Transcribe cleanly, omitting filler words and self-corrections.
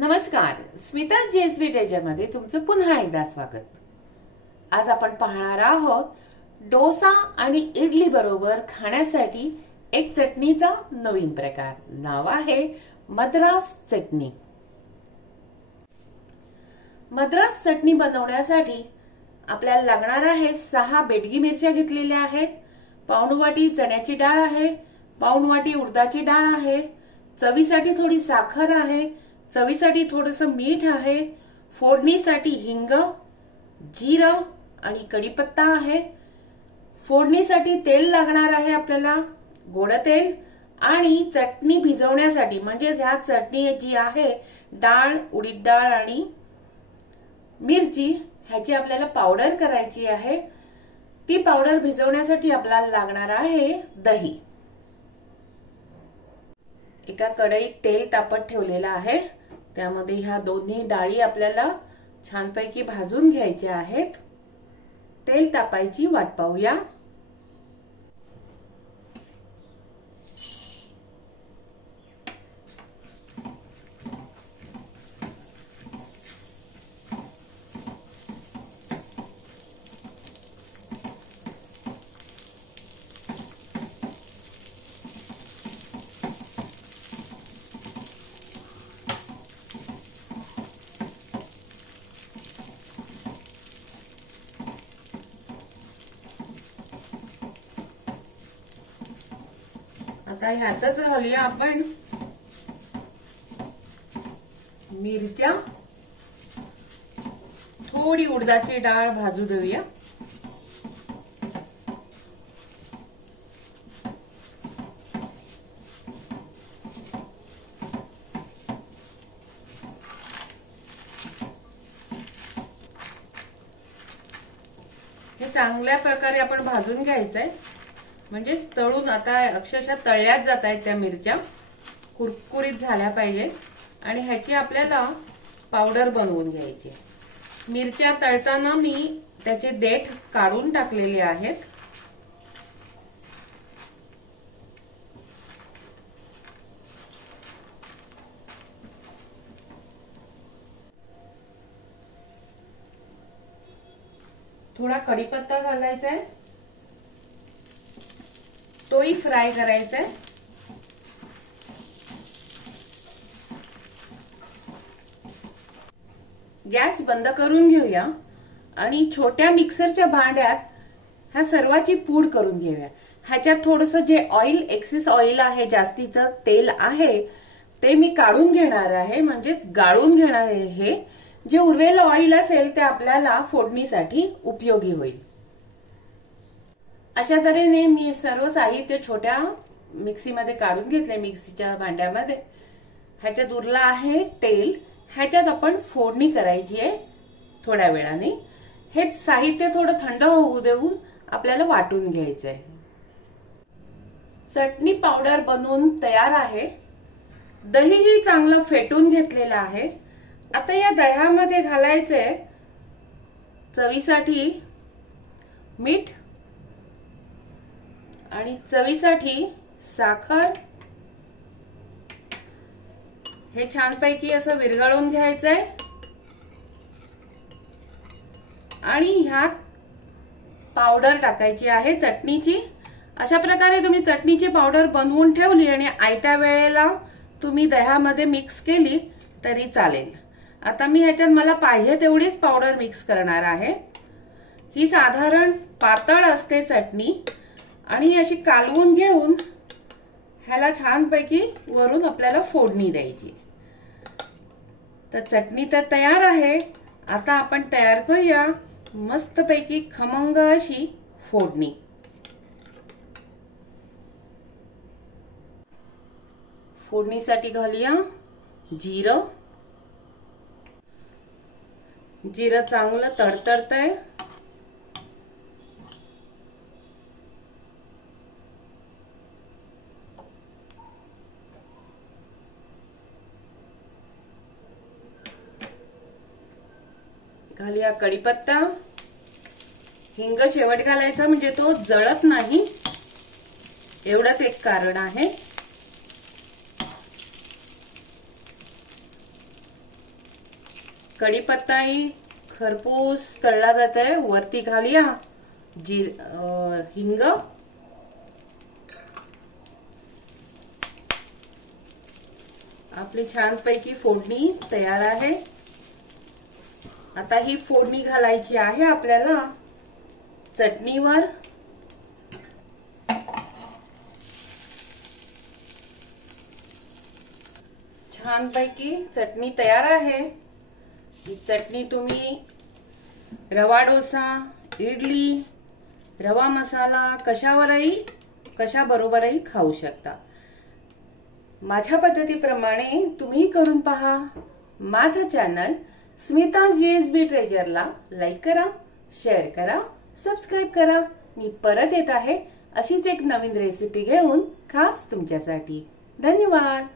नमस्कार, स्मिता जेएसबी टेजमध्ये तुमचं पुन्हा एकदा स्वागत। आज आपण पाहणार आहोत डोसा आणि इडली बरोबर खाण्यासाठी एक चटणीचा नवीन प्रकार। नाव आहे मद्रास चटणी। मद्रास चटणी बनवण्यासाठी आपल्याला लागणार आहे 6 बेडगी मिरच्या घेतलेल्या आहेत, पाऊण वाटी चण्याची डाळ आहे, पाऊण वाटी उडदाची डाळ आहे, चवीसाठी थोडी साखर आहे, चवीसाठी थोडंसं मीठ आहे, फोडणीसाठी हिंग, जिरं आणि कढीपत्ता आहे, फोडणीसाठी तेल लागणार आहे आपल्याला, गोड तेल, आणि चटणी भिजवण्यासाठी म्हणजे ह्या चटणी जी आहे डाळ, उडीद डाळ आणि मिरची ह्याची आपल्याला पावडर करायची आहे। ती पावडर भिजवण्यासाठी आपल्याला लागणार आहे दही। एका कढईत तेल तापत ठेवलेलं आहे, त्यामध्ये ह्या दोन्ही डाळी आपल्याला छानपैकी भाजून घ्यायच्या आहेत। तेल तापायची वाट पाहूया। आता ह्यातच घालूया आपण मिरच्या, थोडी उडदाची डाळ भाजू देऊया। हे चांगल्या प्रकारे आपण भाजून घ्यायचंय, म्हणजे तळून आता अक्षरशः तळल्याच जात आहेत त्या मिरच्या, कुरकुरीत झाल्या पाहिजे आणि ह्याची आपल्याला पावडर बनवून घ्यायची। मिरच्या तळताना मी त्याचे देठ काढून टाकलेले आहेत। थोडा कढीपत्ता घालायचा आहे, तोही फ्राय करायचा आहे। गॅस बंद करून घेऊया आणि छोट्या मिक्सरच्या भांड्यात ह्या सर्वाची पूड करून घेऊया। ह्याच्यात थोडंसं जे ऑइल, एक्सेस ऑइल आहे, जास्तीचं तेल आहे, ते मी काढून घेणार आहे, म्हणजेच गाळून घेणार आहे। हे जे उरलेलं ऑइल असेल ते आपल्याला फोडणीसाठी उपयोगी होईल। अशा तऱ्हेने मी सर्व साहित्य छोट्या मिक्सीमध्ये काढून घेतले, मिक्सीच्या भांड्यामध्ये। ह्याच्यात उरला आहे तेल, ह्याच्यात आपण फोडणी करायची आहे थोड्या वेळाने। हे साहित्य थोडं थंड होऊ देऊन आपल्याला वाटून घ्यायचं आहे। चटणी पावडर बनवून तयार आहे। दहीही चांगलं फेटून घेतलेलं आहे। आता या दह्यामध्ये घालायचंय चवीसाठी मीठ आणि चवीसाठी साखर। हे छानपैकी असं विरघळून घ्यायचंय आणि ह्यात पावडर टाकायची आहे चटणीची। अशा प्रकारे तुम्ही चटणीची पावडर बनवून ठेवली आणि आयत्या वेळेला तुम्ही दह्यामध्ये मिक्स केली तरी चालेल। आता मी ह्याच्यात मला पाहिजे तेवढीच पावडर मिक्स करणार आहे। ही साधारण पातळ असते चटणी आणि अशी कालवून घेऊन ह्याला छानपैकी वरून आपल्याला फोडणी द्यायची। तर चटणी तर तयार आहे। आता आपण तयार करूया मस्तपैकी खमंग अशी फोडणी। फोडणीसाठी घालूया जिरं। जिरं चांगलं तडतडतंय, घालूया कढीपत्ता। हिंग शेवट घालायचा म्हणजे तो जळत नाही, एवढंच एक कारण आहे। कढीपत्ताही खरपूस तळला जात आहे. वरती घालूया हिंग. आपली छानपैकी फोडणी तयार आहे. आता ही फोडणी घालायची आहे आपल्याला चटणीवर. छानपैकी चटणी तयार आहे. ही चटणी तुम्ही रवा डोसा, इडली, रवा मसाला कशाबरोबरही खाऊ शकता. माझ्या पद्धतीप्रमाणे तुम्ही करून पहा. माझा चॅनल स्मिता GSB ट्रेजरला लाईक करा, शेअर करा, सबस्क्राईब करा. मी परत येत आहे अशीच एक नवीन रेसिपी घेऊन खास तुमच्यासाठी. धन्यवाद.